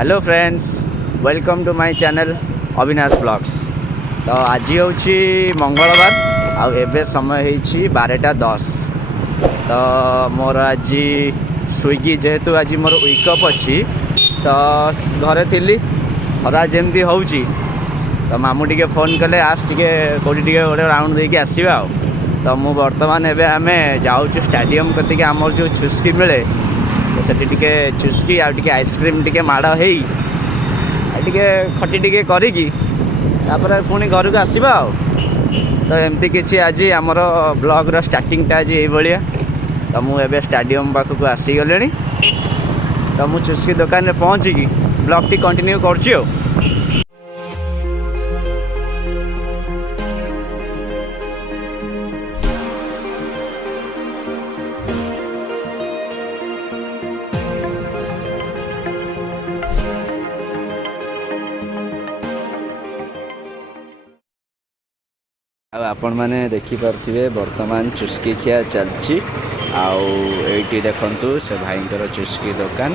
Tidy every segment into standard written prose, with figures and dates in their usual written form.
Hello friends, welcome to my channel Avinash blogs. तो आज हूँ मंगलवार आउ एबे समय होइछि 12:10। तो मोर आज स्विगी जेहेतु आज मोर वीकअप अच्छी तो घरे थी खरा जमी हो तो मामू टिके फोन कले आस टिके कौटी टिके गोटे राउंड देके आसवा। तो मु बर्तमान एबे आमे जाऊँ स्टाडियम कतिके आमर जो छुस्की मिले तो सेठी टिके छुस्की आ टिके आइसक्रीम टिके माड़ हेई टिके खटी टिके करिकी तापर पुणी घर को आसवा। तो एमती किछि आज आमर ब्लॉग रो स्टार्टिंग आज ये भाया। तो मु एबे स्टाडियम पाखक आसीगले। तो मु छुस्की दुकान में पहुँचिकी ब्लॉग टी कंटिन्यू करछि। आपण मैंने देखिपे बर्तमान चुस्की खिया चलती आईटी देखु से भाईंकर चुस्की दुकान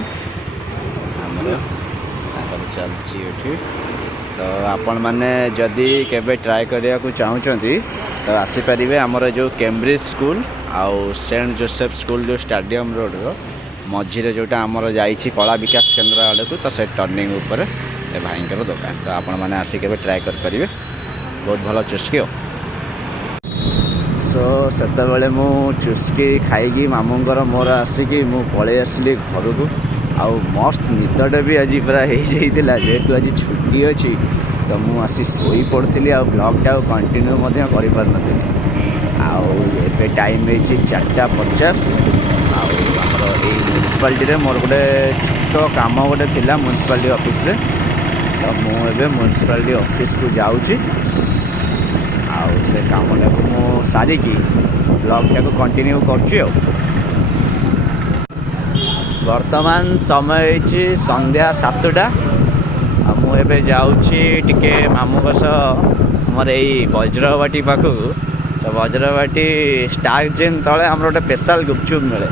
चलती। तो आपण मैंने जदि केबे ट्राए करने को चाहूँगी तो आसीपारे आमर जो कैम्ब्रिज स्कूल आउ सेंट जोसेफ स्कूल जो स्टाडियम रोड रो मझीरे जोटा आमर जाइए कला विकास केन्द्र आड़े को तो से टर्निंग उपर भाईंकर दुकान। तो आपण मैंने आसिक ट्राए करेंगे, बहुत भल चुस्की हो। सो सेतबेले मु चुस्की खाई मामूंर मोर आसिकी मु पलि आसली घर को। आउ मस्त निदटे भी आज पूरा हो जाता जेहेतु आज छुट्टी अच्छी तो मु आसी शोई पड़ी आ ब्लॉगटा कंटिन्यू कर पार नी। आउ टाइम हो 4:50। आमर ये म्यूनिसिपालिटी मोर गोटे छोट कम गोटे थी म्यूनिसिपालिटी ऑफिस रे। तो मुझे म्यूनिसिपालिटी ऑफिस को जाऊँगी आउ से कामटा को मु सारिकी ब्लॉगटा को कंटिन्यू करछि। वर्तमान समय होइछि संध्या 7टा। मुझे जाऊँगी टिके मामू मोर यही वज्रवाटी पाखक। तो वज्रवाटी स्टार जिम तले आम गोटे स्पेशल गुपचुप मिले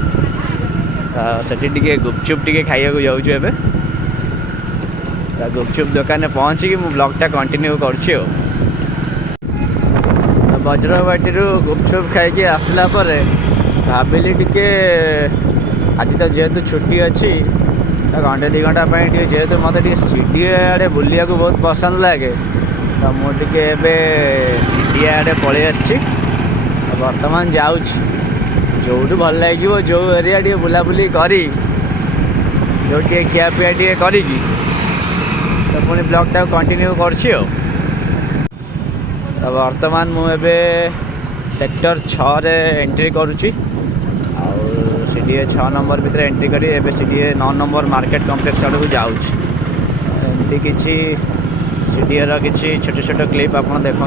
तो टिके गुपचुप टिके खाइबा जाऊँ एबे। तो गुपचुप दुकान में पहुँचिकी मु ब्लॉगटा कंटिन्यू करछि। वज्रवाटी गुपचुप खाई आसला भाविली टिके आज तो जेहेतु छुट्टी अच्छी तो घंटे 2 घंटा जेहेतु मत सीडी आड़े बुलिया को बहुत पसंद लगे तो मुझे सीडी आड़े पलि आसी। बर्तमान जाऊँ जो भल लगे जो एरिया टे बुलाबुली करी जो खियापिया टे करी तो पुणी ब्लॉगटा कंटिन्यू करछि। तो वर्तमान मुझे सेक्टर 6 रे एंट्री करुच्ची सीडी 6 नंबर भितर एंट्री करी एबे सीडी 9 नंबर मार्केट कॉम्प्लेक्स आड़ को जाऊँ। एमती किसी सीडी किसी छोट छोट क्लिप आप देखु।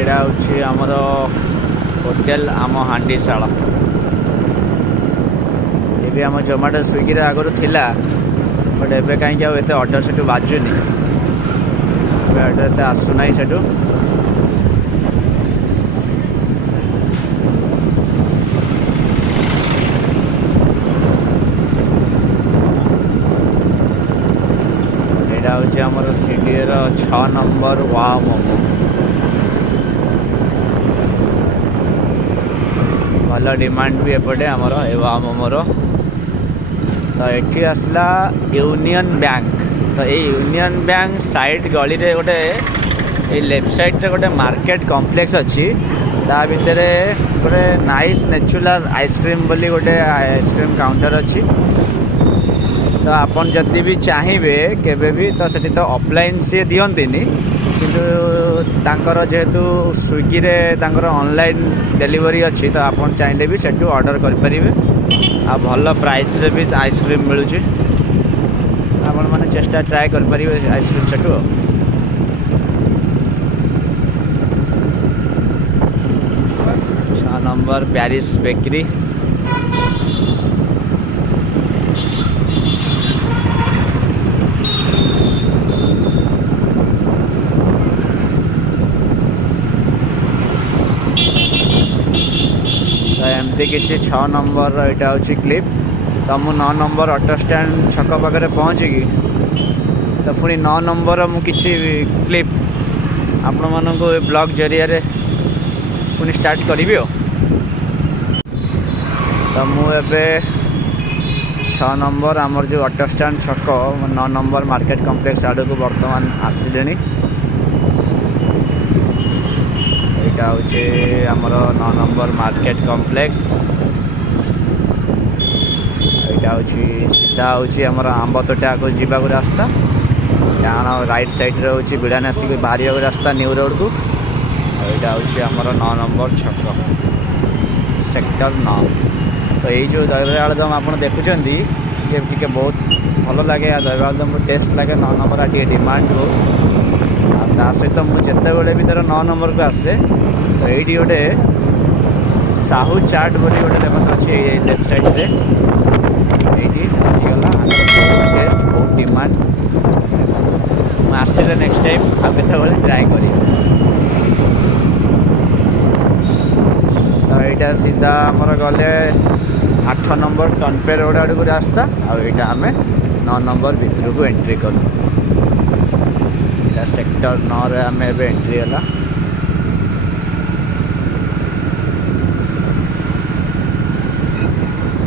एटा हूँ आमर होटेल आम हांडीशाला। ये आम जोमाटो स्विगी आगुरी थिला बट एबे कहीं एत ऑर्डर से बाजुनी ऑर्डर आसुना से। यहाँ हूँ आमर सीडी 6 नंबर वाव मोमो भल डिमांड भी एपटे आमर ए वाव मोमोर। तो ये आसला यूनियन बैंक। तो ये यूनियन बैंक साइड गली रे गोटे ये लेफ्ट साइड रे गोटे मार्केट कॉम्प्लेक्स अच्छी ता भितर गोटे नाइस नेचुरल आइसक्रीम बोली गोटे आइसक्रीम काउंटर अच्छी। तो आपन जदि भी चाहिए केबे भी तो सेठी तो ऑफलाइन सी दियंतिनी किंतु तांकर जेहेतु स्विगी रे तांकर ऑनलाइन डिलीवरी अच्छी तो आपन चाहिए भी सेठू ऑर्डर कर परिबे आ भल प्राइस रे भी आइसक्रीम मिलूँ। आपण माने चेष्टा ट्राए कर परिबे आइसक्रीम सेठू। 6 नंबर प्यारिस बेकरी। एमती किसी 6 नंबर यहाँ हूँ क्लिप। तो मु 9 नंबर ऑटो स्टैंड छक पाखे पहुँचिकी तो पुणी 9 नंबर मु किसी क्लिप आपण मानक ब्लॉग जरिया पुणी स्टार्ट करी। तो मुझे 6 नंबर आमर जो ऑटो स्टैंड छक 9 नंबर मार्केट कॉम्प्लेक्स आड़ को बर्तमान आसिले। यहाँ हूँ आमर 9 नंबर मार्केट कॉम्प्लेक्स। यहाँ हूँ सीधा हूँ आमर आंब तोटा को जीवाक रास्ता डाण राइट साइड रे हूँ बिड़ानासी को बाहर रास्ता न्यू रोड को। यहाँ हूँ आमर 9 नंबर छक सेक्टर 9। तो यही जो दही आलुदम आप देखुं टे बहुत भल लगे दही आलुदम टेस्ट लगे 9 नंबर आ डिमांड हो। ता सहित मुझे भी तार 9 नंबर को आसे तो ये गोटे साहू चाट बोली गोटे देखते अच्छे लेफ्ट साइड रे ये आसीगला टेस्ट बहुत डिमांड। मुझे आसिले नेक्स्ट टाइम आप ट्राए करी। तो यहाँ सीधा आमर गले 8 नंबर टनपे रोड आड़ को रास्ता आईटा आम 9 नंबर भितर को एंट्री कलु। सेक्टर 9 रे आम एंट्री है।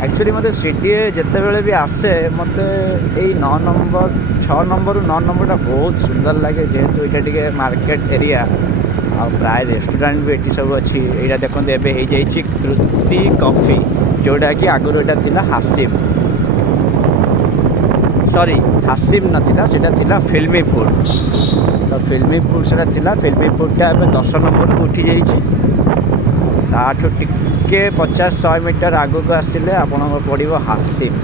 एक्चुअली मत सिटी जिते बड़े भी आसे मत 9 नंबर 6 नंबर 9 नंबर बहुत सुंदर लगे जेहेतु यहाँ टे मार्केट एरिया आ प्राय रेस्टोरेंट भी ये सब अच्छी। यहाँ देखते एवं कृति कॉफी जोटा कि आगुरी यहाँ थिला हासिम सॉरी हासिम नाला से फिल्मी फूड। तो फिल्मी फूड से फिल्मी फूडटा 10 नंबर को उठी जाठू टिके 50-100 मीटर आगू को आसिले आपन पड़ो हासिम।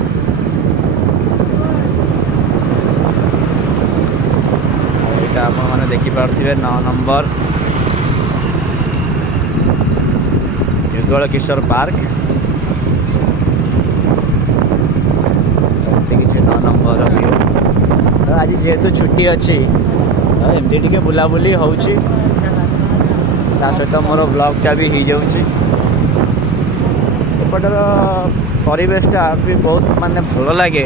यहाँ आप देखिपे 9 नंबर युगल किशोर पार्क। किसी 9 नंबर व्यू तो आज जेहेतु छुट्टी अच्छी तो एमती टे बुलाबुली हो सहित मोर ब्लॉगटा भी हो जाऊँगी। एपटर परिवेशटा भी बहुत माने भल लगे।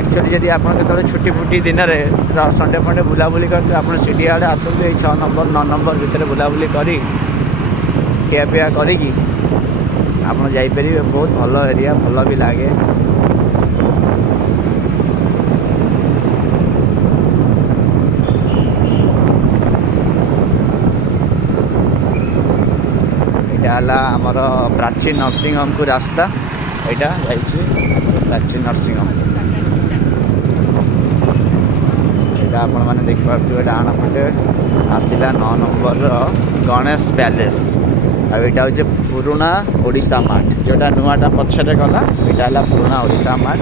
एक्चुअली जदि आप छुट्टी फुटी दिन में संडे फंडे बुलाबुली करते आप सिटी आड़े आसते 6 नंबर 9 नंबर भितर बुलाबुली करी खियापिया करी आप जापर बहुत भल एरिया भल भी लगे। आमर प्राचीन नर्सिंग होम को रास्ता यहाँ प्राचीन नर्सिंग होम यहाँ आपण मैंने देखिपे डाण पटे आसला 9 नंबर गणेश पैलेस। आईटा हूँ पुराना ओडिशा मार्ट जोटा नुआटा पछरे गला यहाँ पुराना ओडिशा मार्ट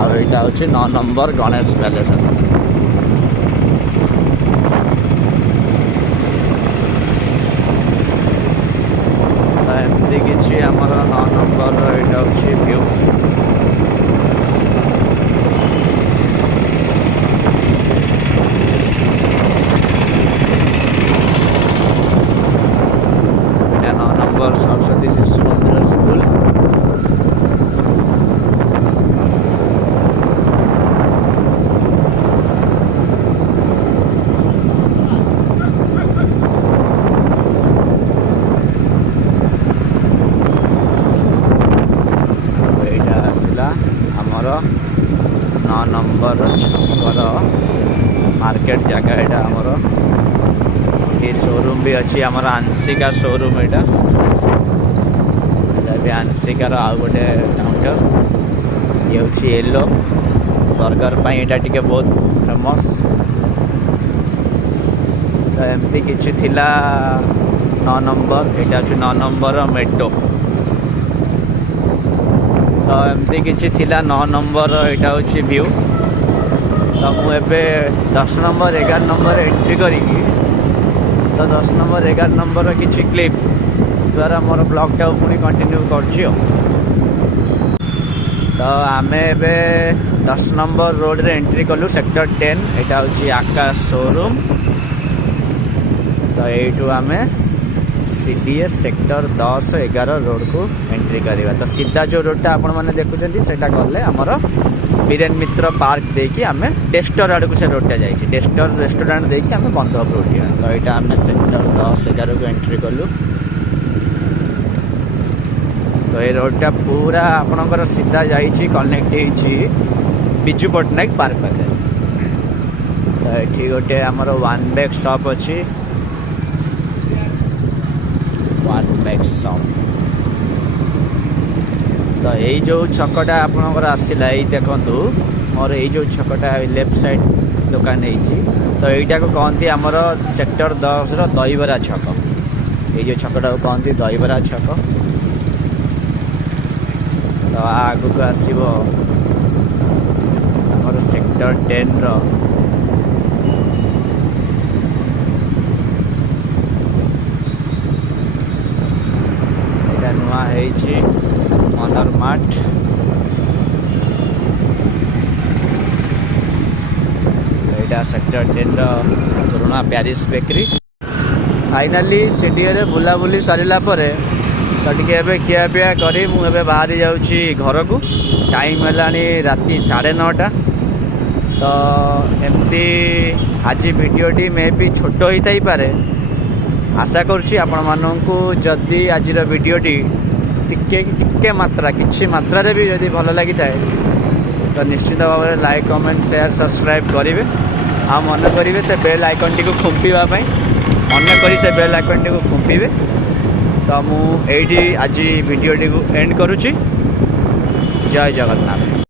आईटा हूँ 9 नंबर गणेश पैलेस आस। एमती किसी आमर 9 नंबर यहाँ हूँ व्यू। यहाँ 9 नंबर सरस्वती शिशु मंदिर स्कूल। आमर 9 नंबर छकर मार्केट जगह यहाँ आमर ये शोरूम भी अच्छी आमर आंशिका शोरूम यहाँ भी आंशिकार आउ गोटे काउंटर ये हूँ येलो बर्गर यहाँ टे बहुत फेमस। तो एमती किसी थिला 9 नंबर यहाँ हूँ 9 नंबर मेट्रो। तो एमती किसी थिला 9 नंबर यहाँ हूँ व्यू। तो मुझे 10 नंबर 11 नंबर एंट्री करी तो 10 नंबर 11 नंबर किसी क्लिप द्वारा मोर ब्लॉगटा पुणी कंटिन्यू कर। तो आम ए 10 नंबर रोड रे एंट्री कलु सेक्टर 10 यहाँ हूँ आकाश शोरूम। तो यू आम CDS सेक्टर 10-11 रोड को एंट्री करवा। तो सीधा जो रोडटा आपण मैंने देखुं से गले आमर बीरेन मित्र पार्क देकी आम टेस्टर आड़ को से रोडटा जाइए टेस्टर रेस्टोरेंट देकी आम बंधप रोड तो यहाँ आम सेक्टर 10-11 को एंट्री कलु। तो ये रोडटा पूरा आपणकर सीधा जाइए कनेक्ट हो बिजू पट्टनायक पार्क पाखे। तो ये गोटे आमर वन बैग शॉप अच्छी वन बैग शॉप। तो यही जो छकटा आपणकर आसला ये देखूँ मोर ये जो छकटा लेफ्ट साइड दुकान है तो यहीटा को कहती आमर सेक्टर 10 दहीबरा छक। ये जो छकटा को कहती दहीबरा छक। तो आग को आसब आमर सेक्टर 10 नुआ मनर मार्ट। यहाँ सेक्टर 10 पुराना प्यारिस बेकरी। फाइनाली सीडीए बुलाबुली सारा पर तो टे खियापिया करी मुझे बाहरी जाऊँगी घर को। टाइम है राति 9:30। तो एमती आज वीडियोटी मे भी छोट होता ही पारे। आशा करुँची आपण मानू जदि आज वीडियोटी टिके मात्रा किसी मात्रा भी जदि भल लगी थाए तो निश्चित भाव में लाइक कमेंट शेयर सब्सक्राइब करेंगे। आ मन करेंगे से बेल आइकन टी खुंपापी मन कर से बेल आइकन टी खुंपे। तो मुझे आज वीडियोटी को एंड करुँची। जय जगन्नाथ।